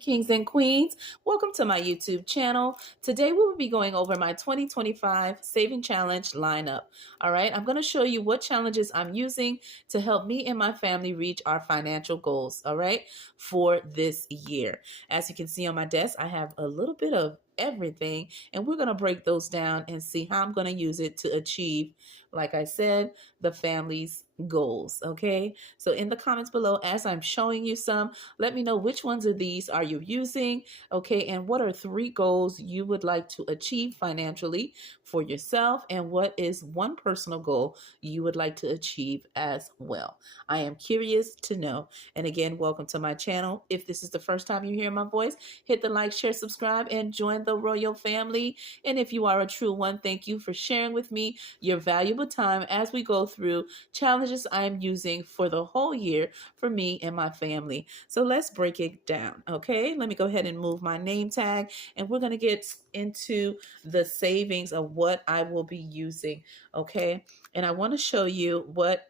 Kings and queens, welcome to my YouTube channel. Today we will be going over my 2025 Saving Challenge lineup. All right, I'm going to show you what challenges I'm using to help me and my family reach our financial goals, all right, for this year. As you can see on my desk, I have a little bit of everything, and we're going to break those down and see how I'm going to use it to achieve, like I said, the family's goals. Okay, so in the comments below, as I'm showing you some, let me know which ones of these are you using, okay, and what are 3 goals you would like to achieve financially for yourself, and what is one personal goal you would like to achieve as well. I am curious to know. And again, welcome to my channel. If this is the first time you hear my voice, hit the like, share, subscribe, and join the royal family. And if you are a true one, thank you for sharing with me your valuable time as we go through challenges I am using for the whole year for me and my family. So let's break it down, okay? Let me go ahead and move my name tag, and we're going to get into the savings of what I will be using, okay? And I want to show you what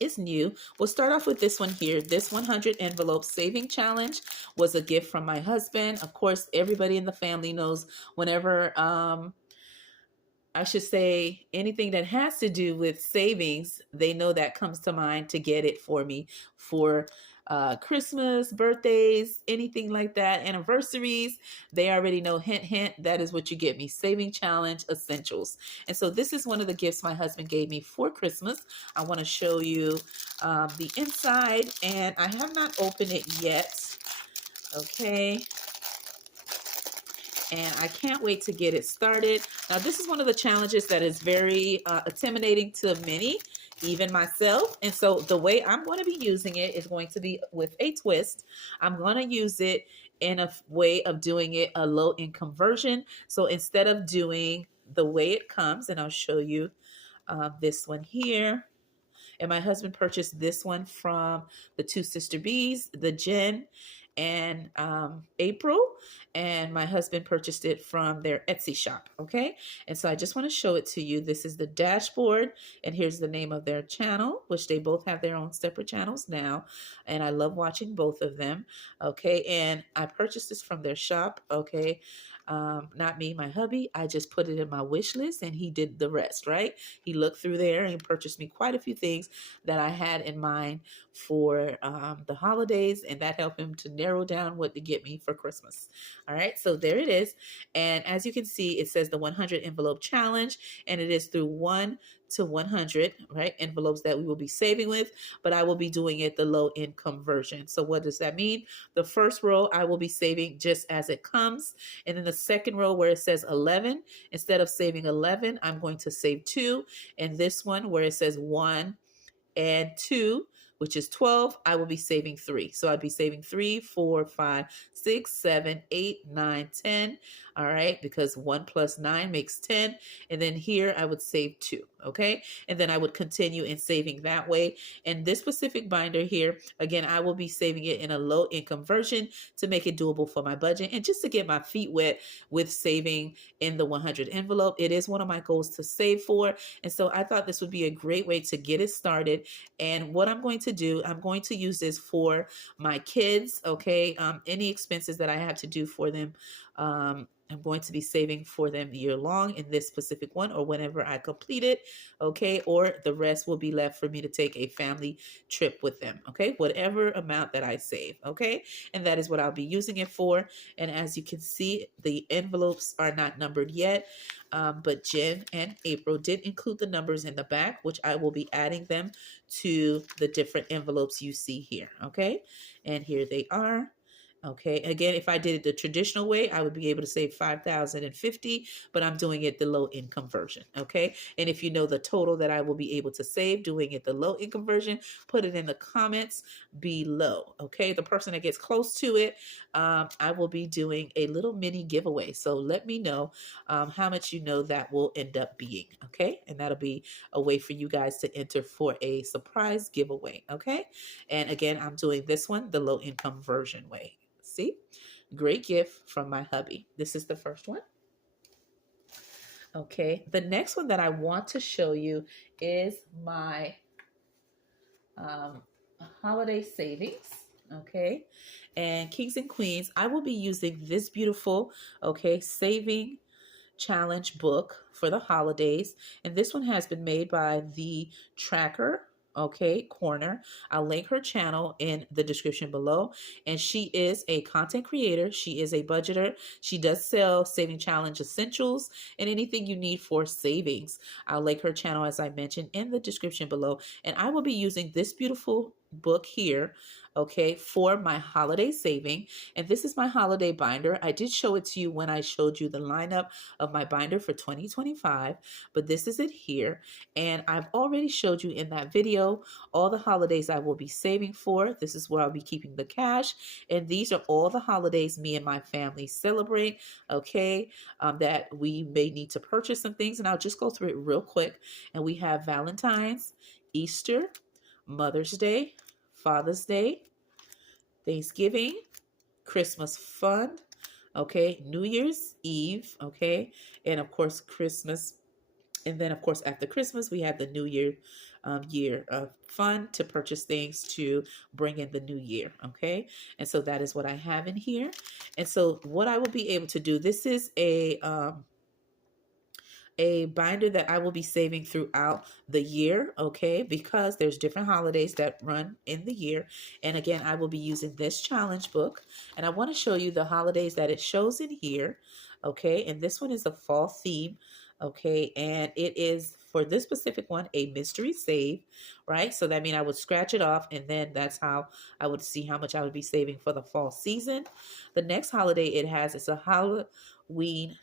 is new. We'll start off with this one here. This 100 envelope saving challenge was a gift from my husband. Of course, everybody in the family knows whenever I should say anything that has to do with savings, they know that comes to mind to get it for me for Christmas, birthdays, anything like that, anniversaries. They already know, hint, hint, that is what you get me, Saving Challenge Essentials. And so this is one of the gifts my husband gave me for Christmas. I want to show you the inside, and I have not opened it yet. Okay. And I can't wait to get it started. Now, this is one of the challenges that is very intimidating to many, even myself. And so the way I'm going to be using it is going to be with a twist. I'm going to use it in a way of doing it a low income version. So instead of doing the way it comes, and I'll show you this one here. And my husband purchased this one from the two sister bees, the Jen and April. And my husband purchased it from their Etsy shop. Okay. And so I just want to show it to you. This is the dashboard. And here's the name of their channel, which they both have their own separate channels now. And I love watching both of them. Okay. And I purchased this from their shop. Okay. Not me, my hubby. I just put it in my wish list and he did the rest, right? He looked through there and purchased me quite a few things that I had in mind for the holidays, and that helped him to narrow down what to get me for Christmas. All right, so there it is. And as you can see, it says the 100 envelope challenge, and it is through 1 to 100, right? Envelopes that we will be saving with, but I will be doing it the low income version. So what does that mean? The first row, I will be saving just as it comes. And then the second row where it says 11, instead of saving 11, I'm going to save 2. And this one where it says 1 and 2, which is 12, I will be saving 3. So I'd be saving 3, 4, 5, 6, 7, 8, 9, 10. All right, because 1 plus 9 makes 10. And then here I would save 2. Okay, and then I would continue in saving that way. And this specific binder here, again, I will be saving it in a low income version to make it doable for my budget and just to get my feet wet with saving in the 100 envelope. It is one of my goals to save for. And so I thought this would be a great way to get it started. And what I'm going to do, I'm going to use this for my kids, okay? Any expenses that I have to do for them, I'm going to be saving for them year long in this specific one or whenever I complete it, okay? Or the rest will be left for me to take a family trip with them, okay? Whatever amount that I save, okay? And that is what I'll be using it for. And as you can see, the envelopes are not numbered yet, but Jen and April did include the numbers in the back, which I will be adding them to the different envelopes you see here, okay? And here they are. Okay, again, if I did it the traditional way, I would be able to save 5,050, but I'm doing it the low income version. Okay, and if you know the total that I will be able to save doing it the low income version, put it in the comments below. Okay, the person that gets close to it, I will be doing a little mini giveaway. So let me know how much you know that will end up being. Okay, and that'll be a way for you guys to enter for a surprise giveaway. Okay, and again, I'm doing this one the low income version way. See, great gift from my hubby. This is the first one. Okay, the next one that I want to show you is my holiday savings. Okay. And kings and queens, I will be using this beautiful, okay, saving challenge book for the holidays. And this one has been made by the Tracker. Okay, Corner. I'll link her channel in the description below. And she is a content creator. She is a budgeter. She does sell Saving Challenge Essentials and anything you need for savings. I'll link her channel, as I mentioned, in the description below. And I will be using this beautiful book here, okay, for my holiday saving. And this is my holiday binder. I did show it to you when I showed you the lineup of my binder for 2025, but this is it here. And I've already showed you in that video all the holidays I will be saving for. This is where I'll be keeping the cash. And these are all the holidays me and my family celebrate, okay, that we may need to purchase some things. And I'll just go through it real quick. And we have Valentine's, Easter, Mother's Day, Father's Day, Thanksgiving, Christmas fund, okay, New Year's Eve, okay, and of course Christmas. And then of course after Christmas we have the New year of fun to purchase things to bring in the new year, okay. And so that is what I have in here. And so what I will be able to do, this is a binder that I will be saving throughout the year, okay, because there's different holidays that run in the year. And again, I will be using this challenge book, and I want to show you the holidays that it shows in here, okay. And this one is a fall theme, okay, and it is for this specific one a mystery save, right? So that means I would scratch it off, and then that's how I would see how much I would be saving for the fall season. The next holiday it has is a Halloween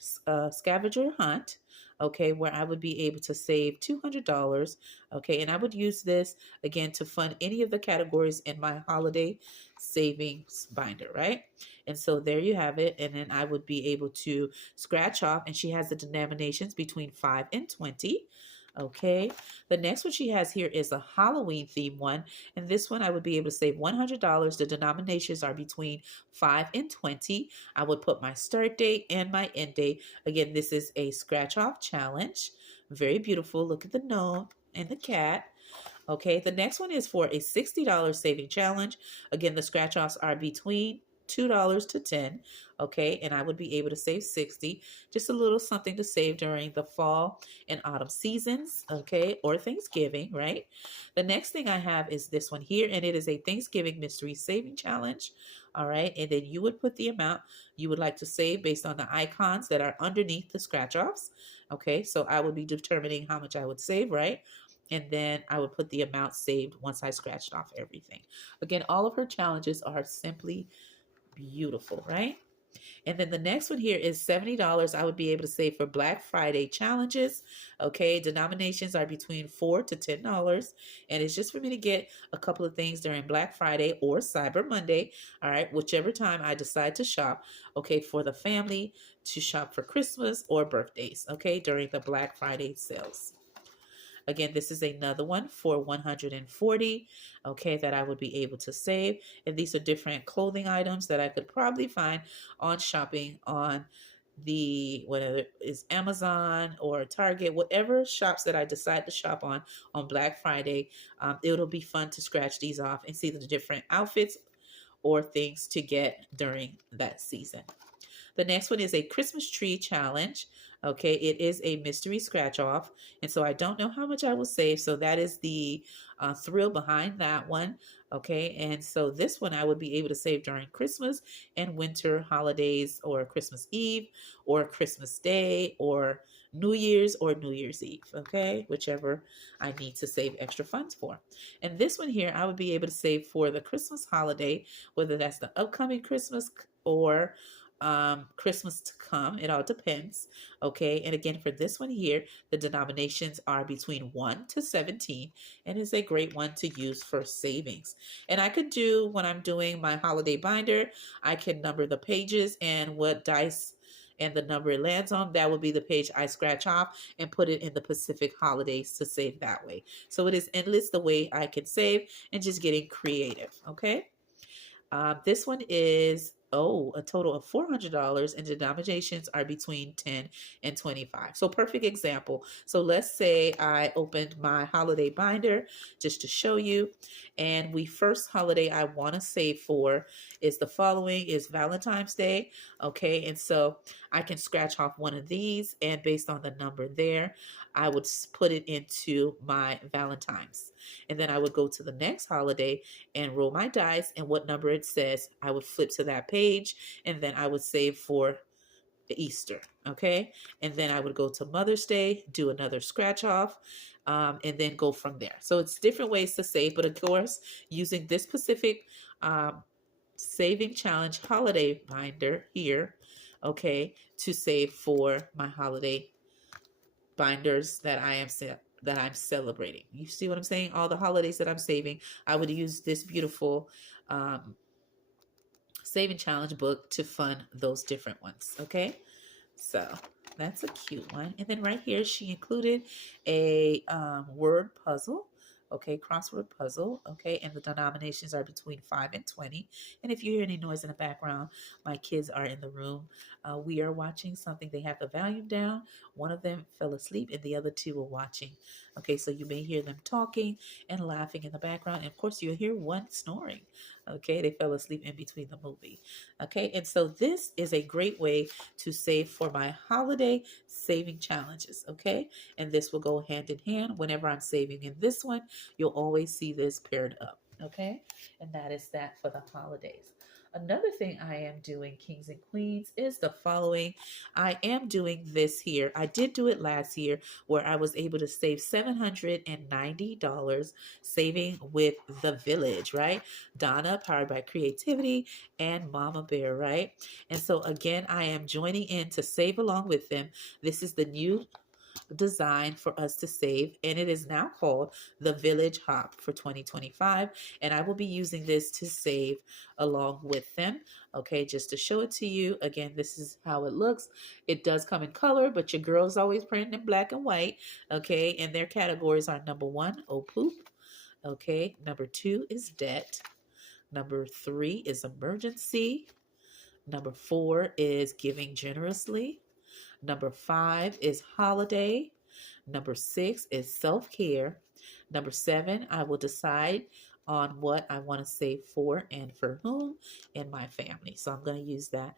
scavenger hunt, okay, where I would be able to save $200, okay, and I would use this again to fund any of the categories in my holiday savings binder, right? And so there you have it. And then I would be able to scratch off, and she has the denominations between 5 and 20. Okay, the next one she has here is a Halloween theme one, and this one I would be able to save $100. The denominations are between 5 and 20. I would put my start date and my end date. Again, this is a scratch off challenge. Very beautiful. Look at the gnome and the cat. Okay, the next one is for a $60 saving challenge. Again, the scratch offs are between $2 to $10, okay, and I would be able to save 60, just a little something to save during the fall and autumn seasons, okay, or Thanksgiving, right? The next thing I have is this one here, and it is a Thanksgiving mystery saving challenge, all right, and then you would put the amount you would like to save based on the icons that are underneath the scratch offs, okay, so I would be determining how much I would save, right? And then I would put the amount saved once I scratched off everything. Again, all of her challenges are simply beautiful, right? And then the next one here is $70 I would be able to save for Black Friday challenges. Okay, denominations are between $4 to $10, and it's just for me to get a couple of things during Black Friday or Cyber Monday. All right, whichever time I decide to shop. Okay, for the family to shop for Christmas or birthdays. Okay, during the Black Friday sales. Again, this is another one for $140, okay, that I would be able to save. And these are different clothing items that I could probably find on shopping on the, whether it is Amazon or Target, whatever shops that I decide to shop on Black Friday. It'll be fun to scratch these off and see the different outfits or things to get during that season. The next one is a Christmas tree challenge. Okay, it is a mystery scratch off. And so I don't know how much I will save. So that is the thrill behind that one. Okay, and so this one I would be able to save during Christmas and winter holidays, or Christmas Eve or Christmas Day or New Year's or New Year's Eve. Okay, whichever I need to save extra funds for. And this one here I would be able to save for the Christmas holiday, whether that's the upcoming Christmas or Christmas to come. It all depends. Okay, and again for this one here, the denominations are between 1 to 17, and is a great one to use for savings. And I could do, when I'm doing my holiday binder, I can number the pages, and what dice and the number it lands on, that will be the page I scratch off and put it in the Pacific holidays to save that way. So it is endless the way I can save, and just getting creative. Okay, this one is owe a total of $400 and denominations are between 10 and 25. So perfect example. So let's say I opened my holiday binder just to show you. And the first holiday I want to save for is the following is Valentine's Day. Okay. And so I can scratch off one of these, and based on the number there, I would put it into my Valentine's. And then I would go to the next holiday and roll my dice, and what number it says, I would flip to that page, and then I would save for Easter. Okay. And then I would go to Mother's Day, do another scratch off, and then go from there. So it's different ways to save, but of course, using this specific saving challenge holiday binder here, okay, to save for my holiday binders that I'm celebrating. You see what I'm saying? All the holidays that I'm saving, I would use this beautiful saving challenge book to fund those different ones. Okay, so that's a cute one. And then right here, she included a word puzzle. Okay, crossword puzzle. Okay, and the denominations are between 5 and 20. And if you hear any noise in the background, my kids are in the room. We are watching something. They have the volume down. One of them fell asleep and the other two were watching. Okay, so you may hear them talking and laughing in the background. And of course, you'll hear one snoring. Okay, they fell asleep in between the movie. Okay, and so this is a great way to save for my holiday saving challenges. Okay, and this will go hand in hand. Whenever I'm saving in this one, you'll always see this paired up. Okay, and that is that for the holidays. Another thing I am doing, kings and queens, is the following. I am doing this here. I did do it last year where I was able to save $790 saving with the village, right? Donna, powered by creativity, and Mama Bear, right? And so again, I am joining in to save along with them. This is the new design for us to save, and it is now called the Village Hop for 2025, and I will be using this to save along with them. Okay, just to show it to you again, this is how it looks. It does come in color, but your girl's always printing in black and white. Okay, and their categories are number 1, oh poop. Okay, number 2 is debt. Number 3 is emergency. Number 4 is giving generously. Number 5 is holiday. Number 6 is self-care. Number 7, I will decide on what I want to save for and for whom in my family. So I'm going to use that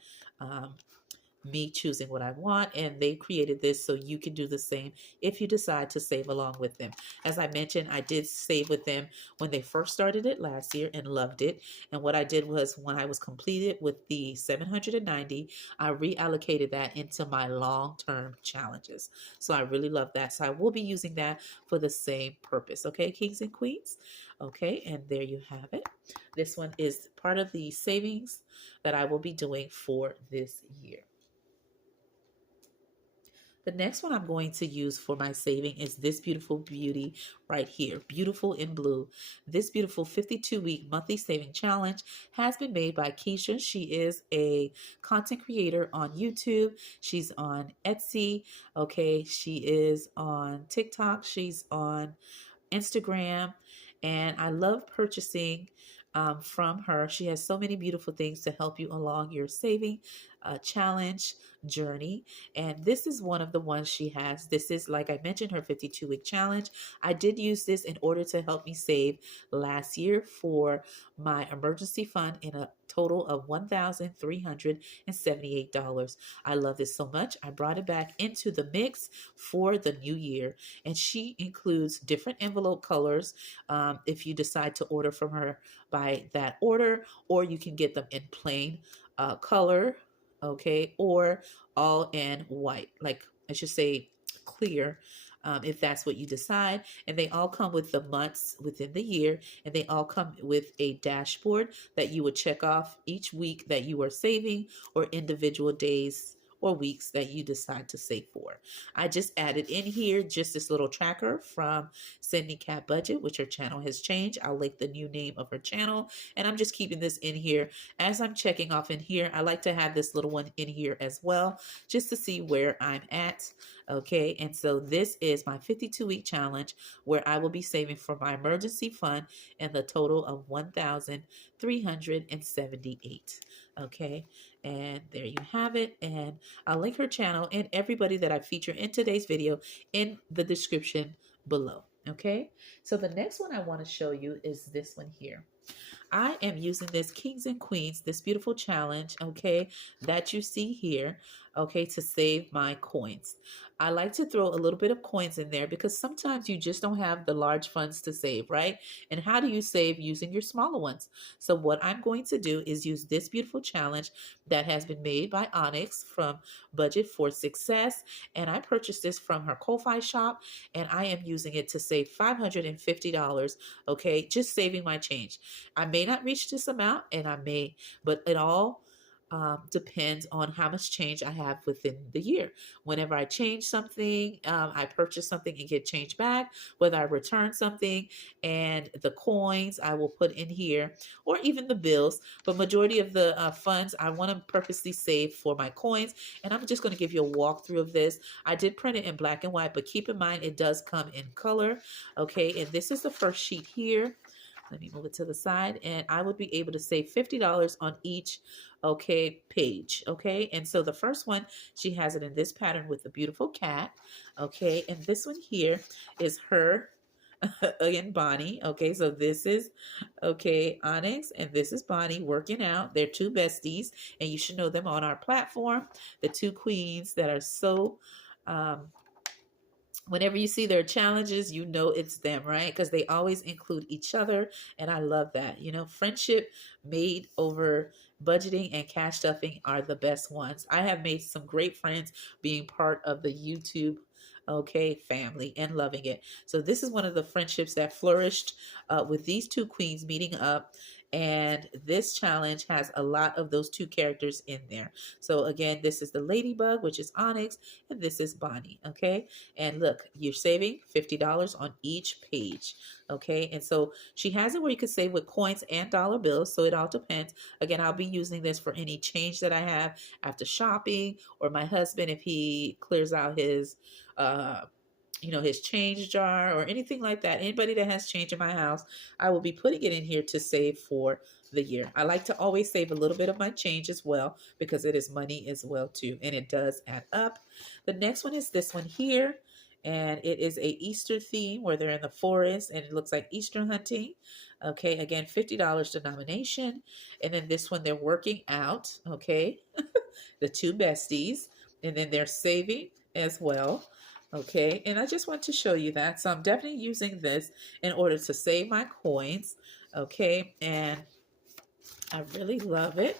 me choosing what I want, and they created this so you can do the same if you decide to save along with them. As I mentioned, I did save with them when they first started it last year and loved it. And what I did was when I was completed with the 790, I reallocated that into my long-term challenges. So I really love that. So I will be using that for the same purpose. Okay, kings and queens. Okay, and there you have it. This one is part of the savings that I will be doing for this year. The next one I'm going to use for my saving is this beautiful beauty right here, Beautiful in Blue. This beautiful 52-week monthly saving challenge has been made by Keisha. She is a content creator on YouTube. She's on Etsy. Okay, she is on TikTok. She's on Instagram, and I love purchasing from her. She has so many beautiful things to help you along your saving challenge journey, and this is one of the ones she has. This is, like I mentioned, her 52-week challenge. I did use this in order to help me save last year for my emergency fund in a total of $1,378. I love this so much. I brought it back into the mix for the new year, and she includes different envelope colors if you decide to order from her by that order, or you can get them in plain color, okay, or all in white, like I should say clear, if that's what you decide. And they all come with the months within the year, and they all come with a dashboard that you would check off each week that you are saving, or individual days or weeks that you decide to save for. I just added in here just this little tracker from Sydney Cat Budget, which her channel has changed. I'll link the new name of her channel, and I'm just keeping this in here. As I'm checking off in here, I like to have this little one in here as well, just to see where I'm at. Okay, and so this is my 52-week challenge where I will be saving for my emergency fund in the total of $1,378. Okay, and there you have it. And I'll link her channel and everybody that I feature in today's video in the description below. Okay, so the next one I want to show you is this one here. I am using this Kings and Queens, this beautiful challenge, okay, that you see here, okay, to save my coins. I like to throw a little bit of coins in there because sometimes you just don't have the large funds to save, right? And how do you save? Using your smaller ones. So what I'm going to do is use this beautiful challenge that has been made by Onyx from Budget for Success. And I purchased this from her Ko-Fi shop, and I am using it to save $550, okay, just saving my change. I may not reach this amount, and I may, but it all depends on how much change I have within the year. Whenever I change something, I purchase something and get change back, whether I return something, and the coins I will put in here, or even the bills. But majority of the funds I want to purposely save for my coins, and I'm just going to give you a walkthrough of this. I did print it in black and white, but keep in mind it does come in color. Okay, and this is the first sheet here. Let me move it to the side, and I would be able to save $50 on each, okay, page, okay? And so the first one, she has it in this pattern with a beautiful cat, okay? And this one here is her, again, Bonnie, okay? So this is, okay, Onyx, and this is Bonnie working out. They're two besties, and you should know them on our platform, the two queens that are so, whenever you see their challenges, you know it's them, right? Because they always include each other, and I love that. You know, friendship made over budgeting and cash stuffing are the best ones. I have made some great friends being part of the YouTube, okay, family, and loving it. So this is one of the friendships that flourished with these two queens meeting up. And this challenge has a lot of those two characters in there. So again, this is the Ladybug, which is Onyx, and this is Bonnie, okay? And look, you're saving $50 on each page, okay? And so she has it where you can save with coins and dollar bills, so it all depends. Again, I'll be using this for any change that I have after shopping, or my husband, if he clears out his you know, his change jar or anything like that. Anybody that has change in my house, I will be putting it in here to save for the year. I like to always save a little bit of my change as well, because it is money as well too, and it does add up. The next one is this one here, and it is a Easter theme where they're in the forest and it looks like Easter hunting. Okay, again, $50 denomination. And then this one, they're working out, okay, the two besties, and then they're saving as well. Okay, and I just want to show you that. So I'm definitely using this in order to save my coins. Okay, and I really love it.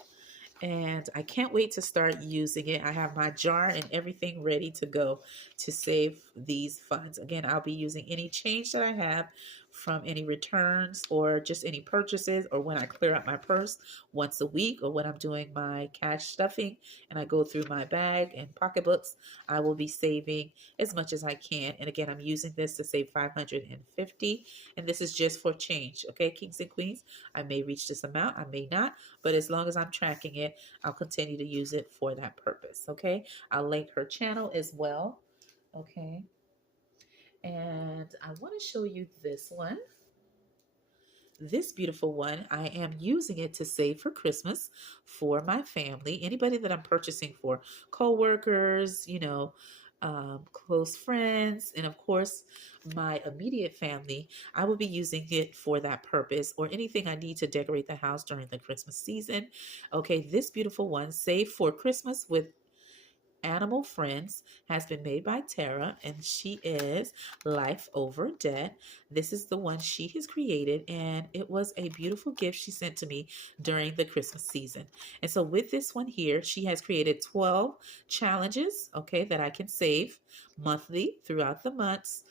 And I can't wait to start using it. I have my jar and everything ready to go to save these funds. Again, I'll be using any change that I have from any returns or just any purchases, or when I clear out my purse once a week, or when I'm doing my cash stuffing and I go through my bag and pocketbooks, I will be saving as much as I can. And again, I'm using this to save $550, and this is just for change. Okay, kings and queens, I may reach this amount, I may not, but as long as I'm tracking it, I'll continue to use it for that purpose. Okay, I'll link her channel as well. Okay, and I want to show you this one. This beautiful one, I am using it to save for Christmas for my family. Anybody that I'm purchasing for, co-workers, you know, close friends, and of course my immediate family. I will be using it for that purpose, or anything I need to decorate the house during the Christmas season. Okay, this beautiful one, Save for Christmas with Animal Friends, has been made by Tara, and she is Life Over Debt. This is the one she has created, and it was a beautiful gift she sent to me during the Christmas season. And so with this one here, she has created 12 challenges, okay, that I can save monthly throughout the months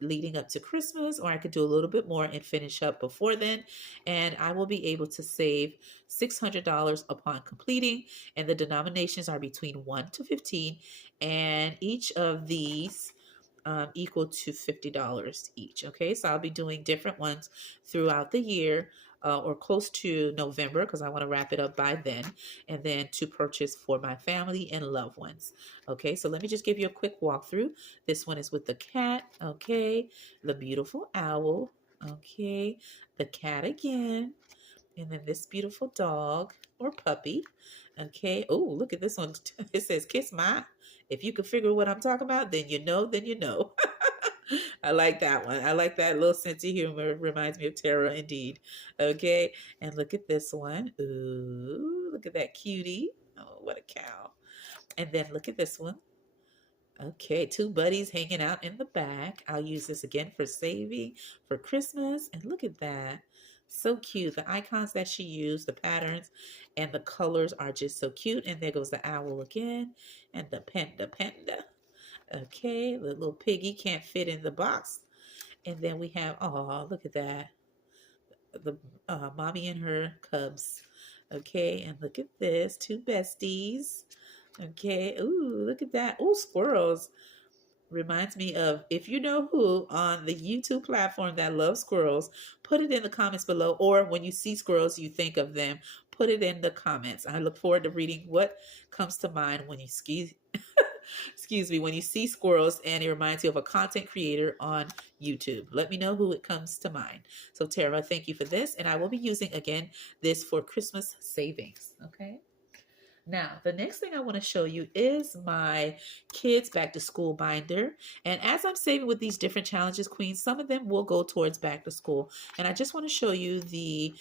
leading up to Christmas, or I could do a little bit more and finish up before then. And I will be able to save $600 upon completing. And the denominations are between 1 to 15. And each of these equal to $50 each. Okay, so I'll be doing different ones throughout the year or close to November because I want to wrap it up by then, and then to purchase for my family and loved ones. Okay, so let me just give you a quick walkthrough. This one is with the cat. Okay, the beautiful owl. Okay, the cat again. And then this beautiful dog or puppy. Okay. Oh, look at this one. It says, kiss my. If you can figure what I'm talking about, then you know, then you know. I like that one. I like that little sense of humor. Reminds me of Tara indeed. Okay. And look at this one. Ooh, look at that cutie. Oh, what a cow. And then look at this one. Okay, two buddies hanging out in the back. I'll use this again for saving for Christmas. And look at that. So cute. The icons that she used, the patterns, and the colors are just so cute. And there goes the owl again. And the panda. Okay, the little piggy can't fit in the box. And then we have, oh, look at that. The mommy and her cubs. Okay, and look at this. Two besties. Okay, ooh, look at that. Ooh, squirrels. Reminds me of, if you know who on the YouTube platform that loves squirrels, put it in the comments below. Or when you see squirrels, you think of them, put it in the comments. I look forward to reading what comes to mind when you excuse me, when you see squirrels and it reminds you of a content creator on YouTube. Let me know who it comes to mind. So Tara, thank you for this. And I will be using, again, this for Christmas savings. Okay. Now, the next thing I want to show you is my kids back to school binder. And as I'm saving with these different challenges, Queens, some of them will go towards back to school. And I just want to show you the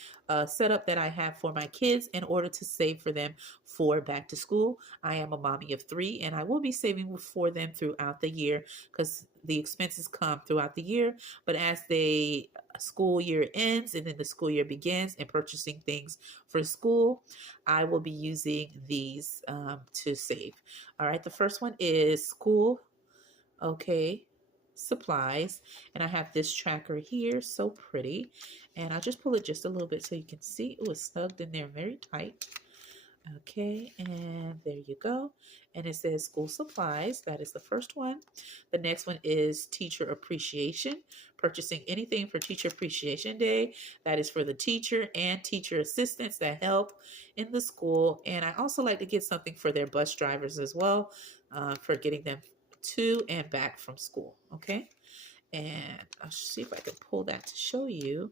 setup that I have for my kids in order to save for them for back to school. I am a mommy of 3, and I will be saving for them throughout the year because the expenses come throughout the year. But as the school year ends and then the school year begins and purchasing things for school, I will be using these to save. All right, the first one is school, okay, supplies. And I have this tracker here, so pretty. And I'll just pull it just a little bit so you can see. Oh, it's snugged in there very tight. Okay, and there you go. And it says school supplies. That is the first one. The next one is teacher appreciation. Purchasing anything for Teacher Appreciation Day. That is for the teacher and teacher assistants that help in the school. And I also like to get something for their bus drivers as well, for getting them to and back from school. Okay, and I'll see if I can pull that to show you.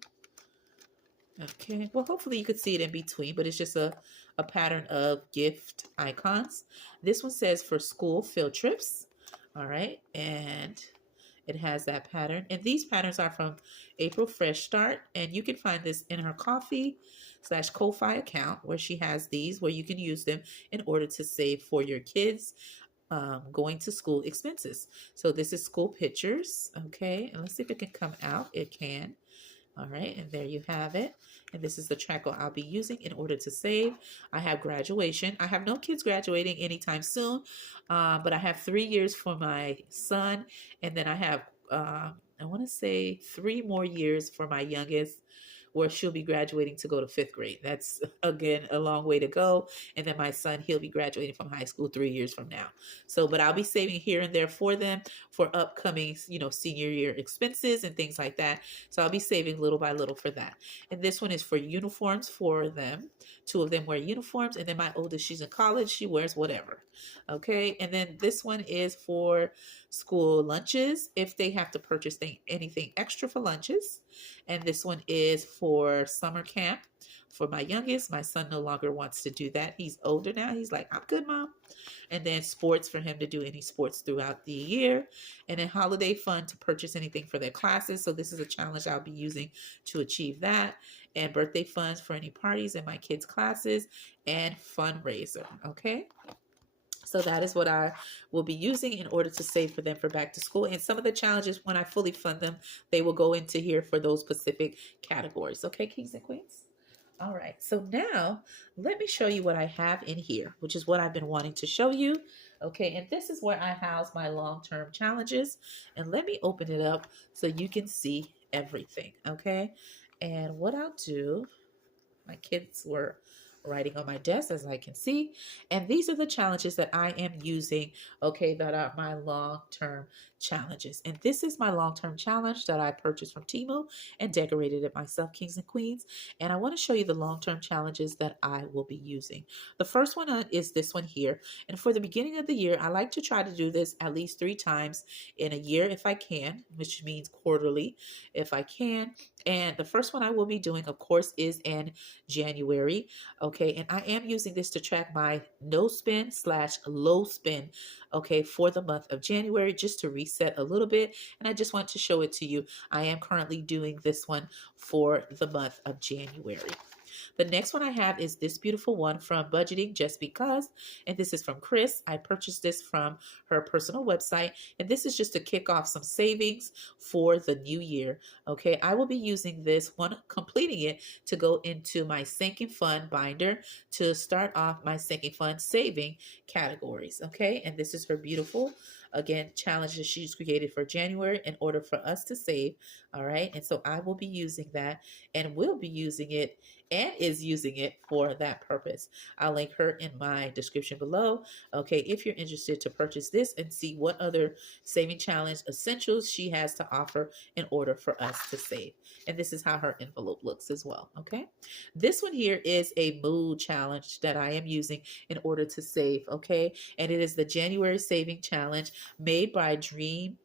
Okay, well, hopefully you could see it in between, but it's just a pattern of gift icons. This one says for school field trips. All right, and it has that pattern. And these patterns are from April Fresh Start, and you can find this in her Ko-fi account where she has these, where you can use them in order to save for your kids going to school expenses. So this is school pictures. Okay, and let's see if it can come out. It can. All right, and there you have it. And this is the tracker I'll be using in order to save. I have graduation. I have no kids graduating anytime soon, but I have 3 years for my son. And then I have, I want to say 3 more years for my youngest, where she'll be graduating to go to 5th grade. That's, again, a long way to go. And then my son, he'll be graduating from high school 3 years from now. So, but I'll be saving here and there for them for upcoming, senior year expenses and things like that. So I'll be saving little by little for that. And this one is for uniforms for them. 2 of them wear uniforms. And then my oldest, she's in college. She wears whatever. Okay. And then this one is for school lunches, if they have to purchase anything extra for lunches. And this one is for summer camp for my youngest. My son no longer wants to do that. He's older now. He's like, I'm good, Mom. And then sports for him to do any sports throughout the year. And then holiday fund to purchase anything for their classes. So this is a challenge I'll be using to achieve that. And birthday funds for any parties in my kids' classes and fundraiser. Okay. So that is what I will be using in order to save for them for back to school. And some of the challenges, when I fully fund them, they will go into here for those specific categories. Okay, kings and queens? All right, so now let me show you what I have in here, which is what I've been wanting to show you. Okay, and this is where I house my long-term challenges. And let me open it up so you can see everything, okay? And what I'll do, my kids were writing on my desk, as I can see. And these are the challenges that I am using, okay, that are my long-term challenges. And this is my long-term challenge that I purchased from Temu and decorated it myself, kings and queens. And I want to show you the long-term challenges that I will be using. The first one is this one here. And for the beginning of the year, I like to try to do this at least 3 times in a year if I can, which means quarterly if I can. And the first one I will be doing, of course, is in January. Okay, and I am using this to track my no spend / low spend, okay, for the month of January, just to reset a little bit. And I just want to show it to you. I am currently doing this one for the month of January. The next one I have is this beautiful one from Budgeting Just Because, and this is from Chris. I purchased this from her personal website, and this is just to kick off some savings for the new year. Okay, I will be using this one, completing it, to go into my sinking fund binder to start off my sinking fund saving categories. Okay, and this is her beautiful, again, challenge that she's created for January in order for us to save. All right, and so I will be using that and will be using it and is using it for that purpose. I'll link her in my description below. Okay, if you're interested to purchase this and see what other saving challenge essentials she has to offer in order for us to save. And this is how her envelope looks as well. Okay, this one here is a mood challenge that I am using in order to save. Okay, and it is the January saving challenge made by Dreamy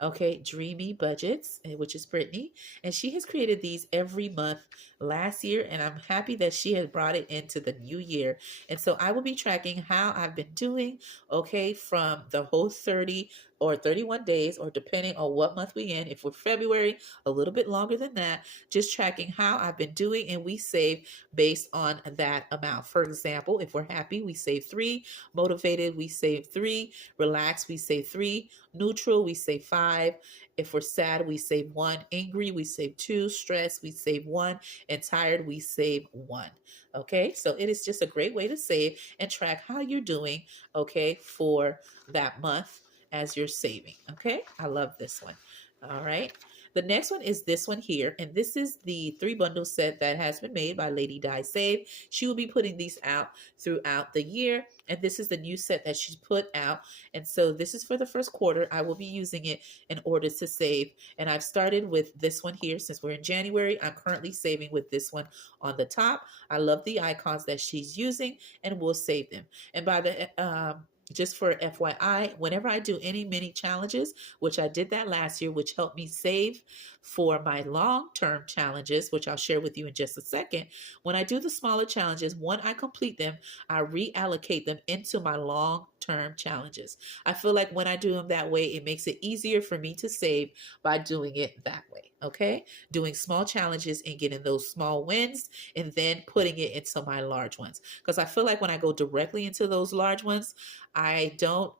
Budgets, which is Brittany, and she has created these every month last year, and I'm happy that she has brought it into the new year. And so I will be tracking how I've been doing, okay, from the whole 30 or 31 days, or depending on what month we in. If we're February, a little bit longer than that, just tracking how I've been doing, and we save based on that amount. For example, if we're happy, we save 3, motivated, we save 3, relaxed, we save 3, neutral, we save 5. If we're sad, we save 1, angry, we save 2, stressed, we save 1, and tired, we save 1. Okay, so it is just a great way to save and track how you're doing, okay, for that month as you're saving. Okay, I love this one. All right. The next one is this one here, and this is the 3 bundle set that has been made by Lady Di Save. She will be putting these out throughout the year, and this is the new set that she's put out. And so this is for the first quarter. I will be using it in order to save, and I've started with this one here. Since we're in January, I'm currently saving with this one on the top. I love the icons that she's using, and we'll save them. And by the just for FYI, whenever I do any mini challenges, which I did that last year, which helped me save for my long-term challenges, which I'll share with you in just a second. When I do the smaller challenges, when I complete them, I reallocate them into my long-term challenges. I feel like when I do them that way, it makes it easier for me to save by doing it that way. Okay, doing small challenges and getting those small wins, and then putting it into my large ones. Because I feel like when I go directly into those large ones, I don't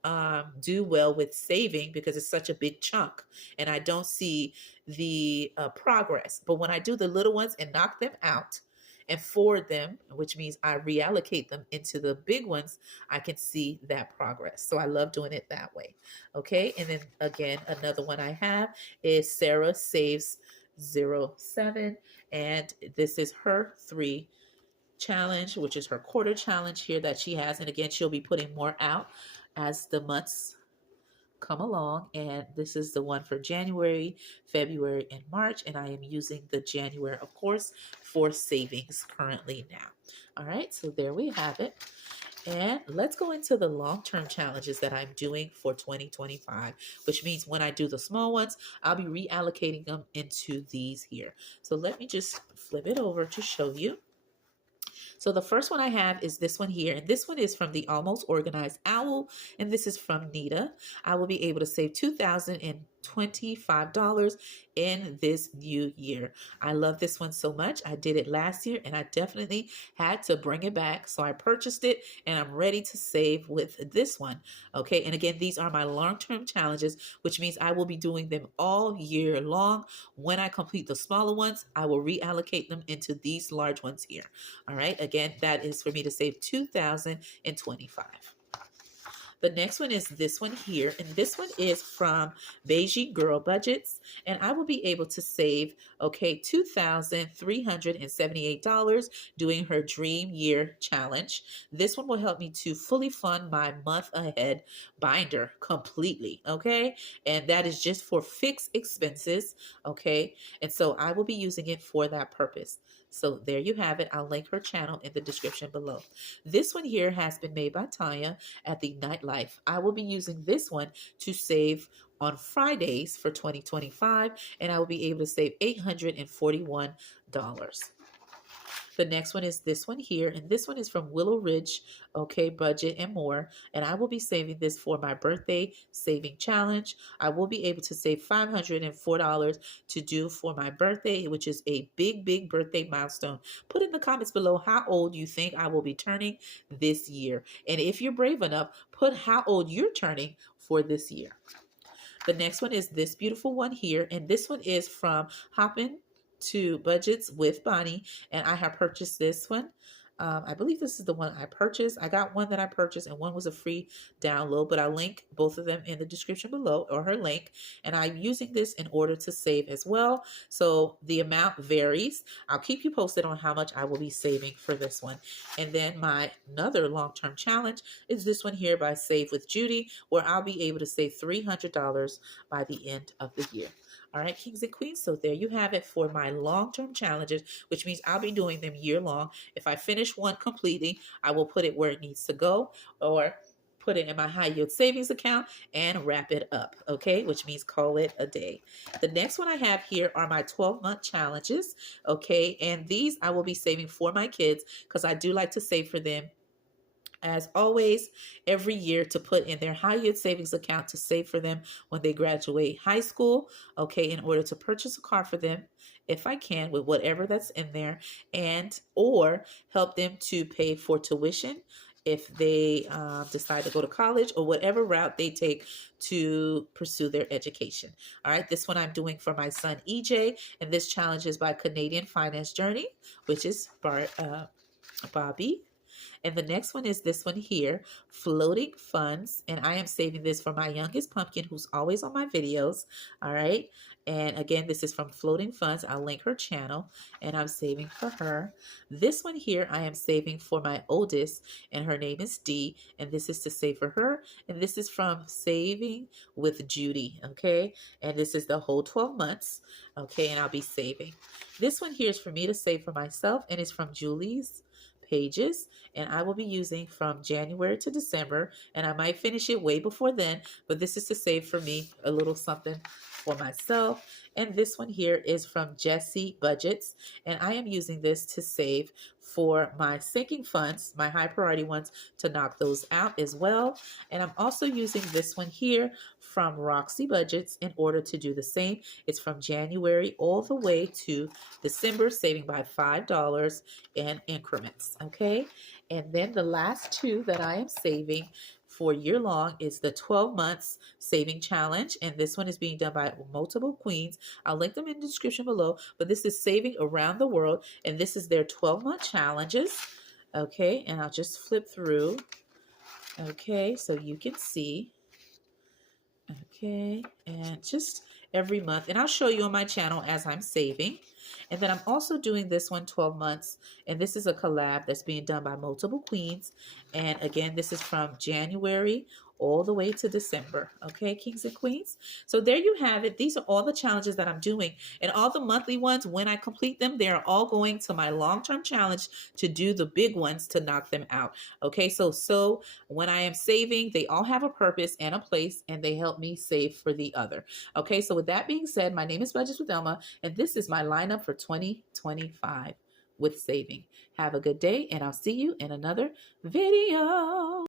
do well with saving because it's such a big chunk, and I don't see the progress. But when I do the little ones and knock them out and forward them, which means I reallocate them into the big ones, I can see that progress. So I love doing it that way. Okay, and then again, another one I have is Sarah Saves 07, and this is her 3 challenge, which is her quarter challenge here that she has. And again, she'll be putting more out as the months come along. And this is the one for January, February, and March. And I am using the January, of course, for savings currently now. All right, so there we have it. And let's go into the long-term challenges that I'm doing for 2025, which means when I do the small ones, I'll be reallocating them into these here. So let me just flip it over to show you. So the first one I have is this one here, and this one is from the Almost Organized Owl, and this is from Nita. I will be able to save $2,000 in $25 in this new year. I love this one so much. I did it last year and I definitely had to bring it back. So I purchased it and I'm ready to save with this one. Okay. And again, these are my long-term challenges, which means I will be doing them all year long. When I complete the smaller ones, I will reallocate them into these large ones here. All right. Again, that is for me to save $2,025. The next one is this one here, and this one is from Beijing Girl Budgets, and I will be able to save, okay, $2,378 doing her Dream Year Challenge. This one will help me to fully fund my month ahead binder completely, okay? And that is just for fixed expenses, okay? And so I will be using it for that purpose. So there you have it. I'll link her channel in the description below. This one here has been made by Tanya at the KnightLyfe. I will be using this one to save on Fridays for 2025, and I will be able to save $841. The next one is this one here, and this one is from Willow Ridge, okay, Budget and More, and I will be saving this for my birthday saving challenge. I will be able to save $504 to do for my birthday, which is a big, big birthday milestone. Put in the comments below how old you think I will be turning this year, and if you're brave enough, put how old you're turning for this year. The next one is this beautiful one here, and this one is from Hoppin' to Budgets with Bonnie, and I have purchased this one. I believe this is the one I purchased. I got one that I purchased and one was a free download, but I'll link both of them in the description below, or her link. And I'm using this in order to save as well. So the amount varies. I'll keep you posted on how much I will be saving for this one. And then my another long-term challenge is this one here by Save with Judy, where I'll be able to save $300 by the end of the year. All right, kings and queens, so there you have it for my long-term challenges, which means I'll be doing them year-long. If I finish one completely, I will put it where it needs to go, or put it in my high-yield savings account and wrap it up, okay, which means call it a day. The next one I have here are my 12-month challenges, okay, and these I will be saving for my kids because I do like to save for them, as always, every year, to put in their high yield savings account to save for them when they graduate high school, okay, in order to purchase a car for them, if I can, with whatever that's in there, and or help them to pay for tuition if they decide to go to college, or whatever route they take to pursue their education. All right, this one I'm doing for my son EJ, and this challenge is by Canadian Finance Journey, which is Bobby. And the next one is this one here, Floating Funds. And I am saving this for my youngest pumpkin, who's always on my videos. All right. And again, this is from Floating Funds. I'll link her channel, and I'm saving for her. This one here, I am saving for my oldest, and her name is Dee. And this is to save for her. And this is from Saving with Judy. Okay. And this is the whole 12 months. Okay. And I'll be saving. This one here is for me to save for myself, and it's from Julie's Pages, and I will be using from January to December, and I might finish it way before then, but this is to save for me a little something for myself. And this one here is from Jessie Budgets, and I am using this to save for my sinking funds, my high priority ones, to knock those out as well. And I'm also using this one here from Roxy Budgets in order to do the same. It's from January all the way to December, saving by $5 in increments, okay? And then the last two that I am saving for year long is the 12 months saving challenge, and this one is being done by multiple queens. I'll link them in the description below, but this is saving around the world, and this is their 12-month challenges. Okay, and I'll just flip through, okay, so you can see. Okay, and just every month, and I'll show you on my channel as I'm saving. And then I'm also doing this one 12 months, and this is a collab that's being done by multiple queens. And again, this is from January all the way to December. Okay, kings and queens. So there you have it. These are all the challenges that I'm doing, and all the monthly ones, when I complete them, they're all going to my long-term challenge to do the big ones to knock them out. Okay, so when I am saving, they all have a purpose and a place, and they help me save for the other. Okay, so with that being said, my name is Budgets with Elma, and this is my lineup for 2025 with saving. Have a good day, and I'll see you in another video.